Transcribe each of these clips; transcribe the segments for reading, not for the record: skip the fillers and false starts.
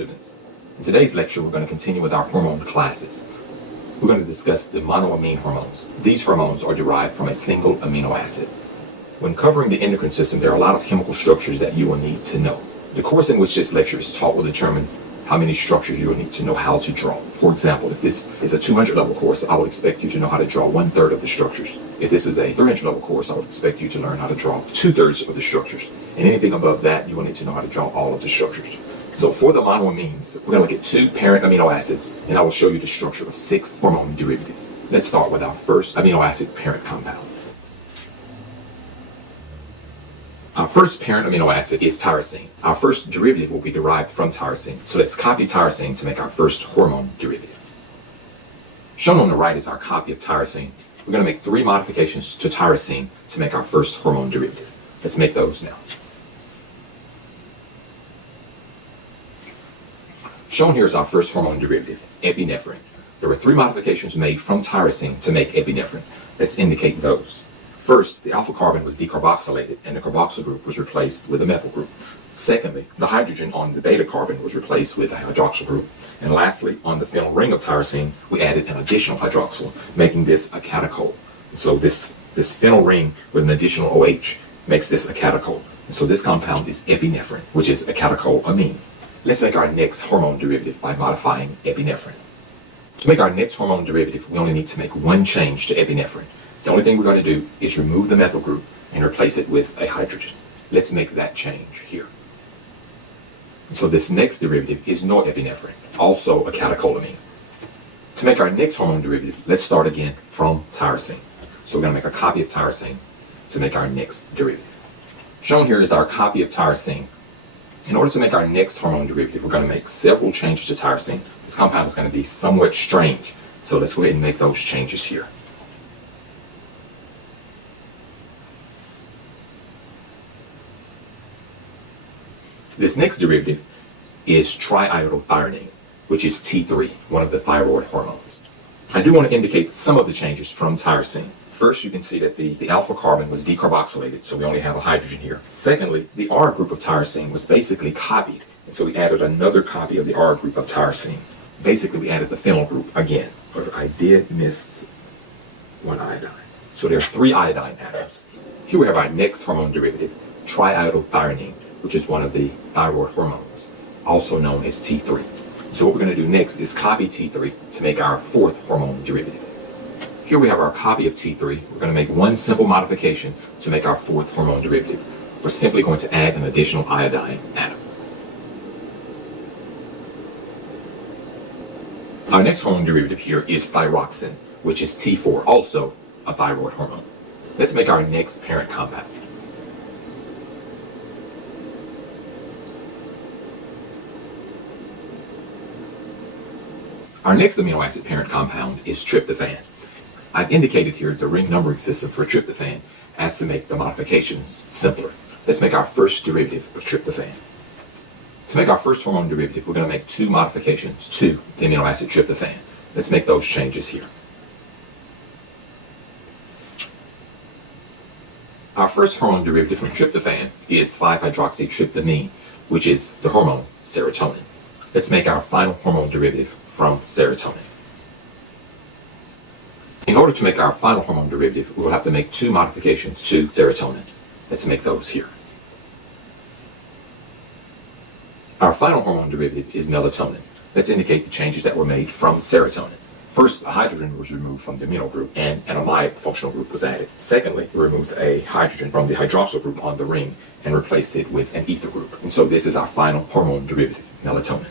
students. In today's lecture, we're going to continue with our hormone classes. We're going to discuss the monoamine hormones. These hormones are derived from a single amino acid. When covering the endocrine system, there are a lot of chemical structures that you will need to know. The course in which this lecture is taught will determine how many structures you will need to know how to draw. For example, if this is a 200 level course, I would expect you to know how to draw 1/3 of the structures. If this is a 300 level course, I would expect you to learn how to draw 2/3 of the structures. And anything above that, you will need to know how to draw all of the structures. So for the monoamines, we're going to look at 2 parent amino acids, and I will show you the structure of 6 hormone derivatives. Let's start with our first amino acid parent compound. Our first parent amino acid is tyrosine. Our first derivative will be derived from tyrosine. So let's copy tyrosine to make our first hormone derivative. Shown on the right is our copy of tyrosine. We're going to make 3 modifications to tyrosine to make our first hormone derivative. Let's make those now. Shown here is our first hormone derivative, epinephrine. There were 3 modifications made from tyrosine to make epinephrine. Let's indicate those. First, the alpha carbon was decarboxylated and the carboxyl group was replaced with a methyl group. Secondly, the hydrogen on the beta carbon was replaced with a hydroxyl group. And lastly, on the phenyl ring of tyrosine, we added an additional hydroxyl, making this a catechol. So this phenyl ring with an additional OH makes this a catechol. And so this compound is epinephrine, which is a catecholamine. Let's make our next hormone derivative by modifying epinephrine. To make our next hormone derivative, we only need to make 1 change to epinephrine. The only thing we're going to do is remove the methyl group and replace it with a hydrogen. Let's make that change here. So this next derivative is norepinephrine, also a catecholamine. To make our next hormone derivative, let's start again from tyrosine. So we're going to make a copy of tyrosine to make our next derivative. Shown here is our copy of tyrosine. In order to make our next hormone derivative, we're going to make several changes to tyrosine. This compound is going to be somewhat strange, so let's go ahead and make those changes here. This next derivative is triiodothyronine, which is T3, one of the thyroid hormones. I do want to indicate some of the changes from tyrosine. First, you can see that the alpha carbon was decarboxylated, so we only have a hydrogen here. Secondly, the R group of tyrosine was basically copied, and so we added another copy of the R group of tyrosine. Basically, we added the phenyl group again. But I did miss 1 iodine. So there are 3 iodine atoms. Here we have our next hormone derivative, triiodothyronine, which is one of the thyroid hormones, also known as T3. So what we're going to do next is copy T3 to make our 4th hormone derivative. Here we have our copy of T3. We're going to make 1 simple modification to make our 4th hormone derivative. We're simply going to add an additional iodine atom. Our next hormone derivative here is thyroxine, which is T4, also a thyroid hormone. Let's make our next parent compound. Our next amino acid parent compound is tryptophan. I've indicated here the ring numbering system for tryptophan as to make the modifications simpler. Let's make our first derivative of tryptophan. To make our first hormone derivative, we're going to make 2 modifications to the amino acid tryptophan. Let's make those changes here. Our first hormone derivative from tryptophan is 5-hydroxytryptamine, which is the hormone serotonin. Let's make our final hormone derivative from serotonin. In order to make our final hormone derivative, we will have to make 2 modifications to serotonin. Let's make those here. Our final hormone derivative is melatonin. Let's indicate the changes that were made from serotonin. First, a hydrogen was removed from the amino group and an amide functional group was added. Secondly, we removed a hydrogen from the hydroxyl group on the ring and replaced it with an ether group. And so this is our final hormone derivative, melatonin.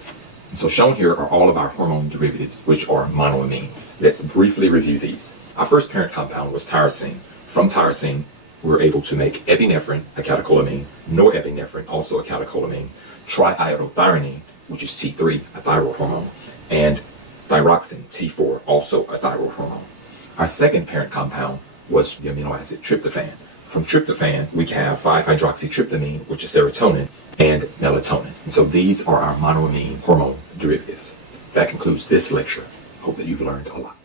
And so shown here are all of our hormone derivatives, which are monoamines. Let's briefly review these. Our first parent compound was tyrosine. From tyrosine, we were able to make epinephrine, a catecholamine, norepinephrine, also a catecholamine, triiodothyronine, which is T3, a thyroid hormone, and thyroxine, T4, also a thyroid hormone. Our second parent compound was the amino acid tryptophan. From tryptophan, we have 5-hydroxytryptamine, which is serotonin, and melatonin. And so these are our monoamine hormone derivatives. That concludes this lecture. Hope that you've learned a lot.